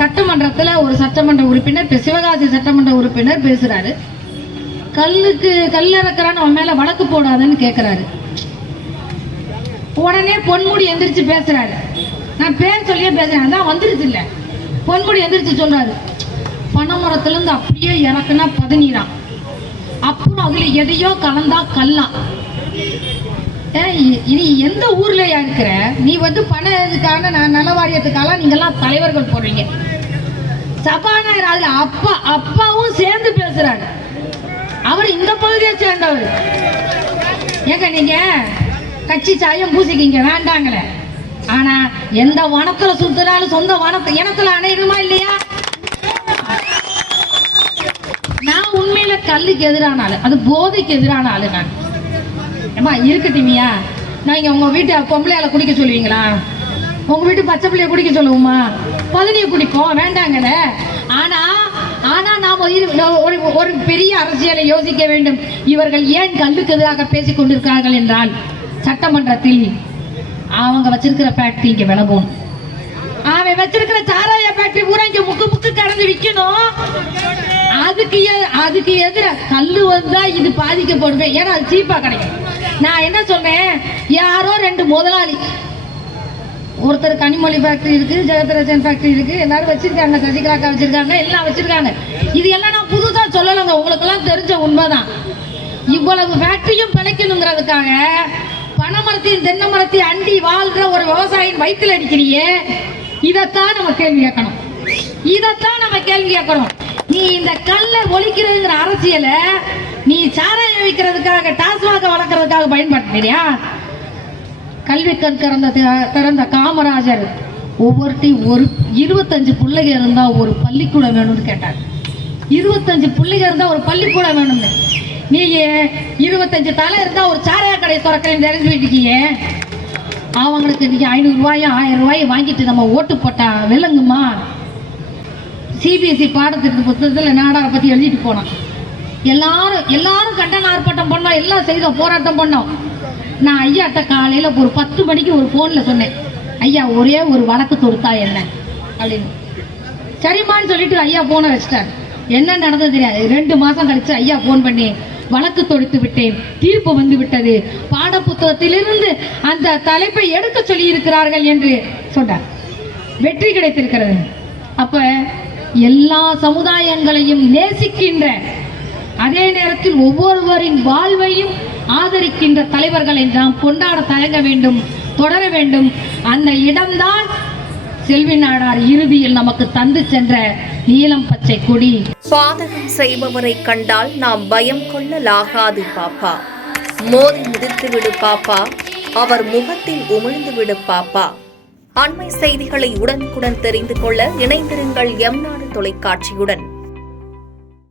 சட்டமன்றத்தில் ஒரு சட்டமன்ற உறுப்பினர், சிவகாசி சட்டமன்ற உறுப்பினர் பேசுறாரு. கல் இறக்குறான்னு அவன் மேல வழக்கு போடாதன்னு கேட்கிறாரு. உடனே பொன்முடி எந்திரிச்சு பேசுறாரு. நான் பேர் சொல்லியே பேசுறேன், அதான் வந்துருச்சு இல்ல. பொன்முடி எந்திரிச்சு சொல்றாரு, பனைமரத்துல இருந்து அப்படியே இறக்குனா பதநீராம், அப்புறம் அதுல எதையோ கலந்தா கல்லாம். இனி எந்த ஊர்லயா இருக்கிற நீ பண இதுக்கான நல வாரியத்துக்காக நீங்கெல்லாம் தலைவர்கள் போடுறீங்க. சபாநாயகர் அதுல அப்பாவும் சேர்ந்து பேசுறாரு. அவர் இந்த பகுதியை சேர்ந்தவர். ஏங்க நீங்க கட்சி சாயம் பூசிக்கிங்க வேண்டாங்களே, ஆனா எந்த வனத்துல சுத்தினாலும் சொந்த வனத்தை இனத்துல அணையிடுமா இல்லையா? நான் உண்மையில கல்லுக்கு எதிரான ஆளு, அது போதைக்கு எதிரான ஆளு. நான் ஏமா இருக்கட்டுமியா, நீங்க உங்க வீட்டு பொம்பளையால குடிக்க சொல்லுவீங்களா? உங்க வீட்டு பச்சை பிள்ளைய குடிக்க சொல்லுவோமா? பதனியை குடிக்கும் வேண்டாங்கல. ஆனா நாம ஒரு பெரிய அரசியலை யோசிக்க வேண்டும். இவர்கள் ஏன் கல்லுக்கு எதிராக பேசிக் கொண்டிருக்கிறார்கள் என்றால், சட்டமன்றத்தில் அவங்க வச்சிருக்கிற ஃபேக்டரி இங்க விளம்பும், அவன் வச்சிருக்கிற சாராய ஃபேக்டரி பூரா இங்க முக்கு கடந்து விற்கணும். அதுக்கு எதிர கல்லு வந்தா இது பாதிக்கப்படுவேன். ஏன்னா அது சீப்பா கிடைக்கும். நான் என்ன சொன்னேன், யாரோ 2 முதலாளி, ஒருத்தர் கனிமொழி ஃபேக்டரி இருக்கு, ஜெகத்ரட்சன் ஃபேக்டரி இருக்கு, எல்லாரும் வச்சிருக்காங்க, சசிகலாக்கா வச்சிருக்காங்க, எல்லாம் வச்சிருக்காங்க. இது எல்லாம் நான் புதுசா சொல்லலைங்க, உங்களுக்கு எல்லாம் தெரிஞ்ச உண்மைதான். இவ்வளவு ஃபேக்டரியும் பிழைக்கணுங்கிறதுக்காக பனைமரத்தையும் தென்னை மரத்தையும் அண்டி வாழ்ற ஒரு விவசாயியின் வயிற்றுல அடிக்கிறியே, இதைத்தான் நம்ம கேள்வி கேட்கணும். நீ இந்த கல்லை ஒழிக்கிறதுங்கிற அரசியலை நீ சாராயம் வைக்கிறதுக்காக, டாஸ்மாக வளர்க்கறதுக்காக பயன்படுத்துறியா? கல்வி கண் திறந்த காமராஜர் ஒவ்வொருத்தையும் ஒரு 25 பிள்ளைங்க இருந்தா ஒரு பள்ளிக்கூடம் வேணும்னு கேட்டார். 25 பிள்ளைங்க இருந்தா ஒரு பள்ளிக்கூடம் வேணும்னு. நீங்க 25 தலை இருந்தா ஒரு சாராய கடை திறக்கிறேன்னு தெரிஞ்சுக்கிட்டீங்க. அவங்களுக்கு நீங்க 500 ரூபாயும் 1000 ரூபாயும் வாங்கிட்டு நம்ம ஓட்டு போட்டா விளங்குமா? சிபிஎஸ்சி பாடத்திட்ட புத்தகத்தில் நாடாரை பத்தி எழுதிட்டு போனோம். எல்லாரும் கண்டன ஆர்ப்பாட்டம் பண்ணோம், எல்லாம் செய்தோம், போராட்டம் பண்ணோம். நான் ஐயாட்ட காலையில ஒரு 10 மணிக்கு ஒரு போன்ல சொன்னேன், ஐயா ஒரே ஒரு வழக்கு தொடுத்தா என்ன அப்படின்னு. சரிமான்னு சொல்லிட்டு ஐயா போனை வச்சிட்டார். என்ன நடந்தது தெரியாது. 2 மாசம் கழிச்சு ஐயா போன் பண்ணி, வழக்கு தொடுத்து விட்டேன், தீர்ப்பு வந்து விட்டது, பாட புத்தகத்திலிருந்து அந்த தலைப்பை எடுக்க சொல்லி இருக்கிறார்கள் என்று சொன்னார். வெற்றி கிடைத்திருக்கிறது. அப்ப எல்லா சமுதாயங்களையும் நேசிக்கின்ற, அதே நேரத்தில் ஒவ்வொருவரின் வாழ்வையும் ஆதரிக்கின்ற தலைவர்களை நாம் கொண்டாட தயங்க வேண்டும், தொடர வேண்டும். அந்த இடம்தான் செல்வி நாடார் இறுதியில் நமக்கு தந்து சென்ற நீலம் பச்சை கொடி. பாதகம் செய்பவரை கண்டால் நாம் பயம் கொள்ளலாகாது பாப்பா, மோதி மிதித்து விடு பாப்பா, அவர் முகத்தில் உமிழ்ந்து விடு பாப்பா. அண்மை செய்திகளை உடனுக்குடன் தெரிந்து கொள்ள இணைந்திருங்கள் எம் நாடு தொலைக்காட்சியுடன்.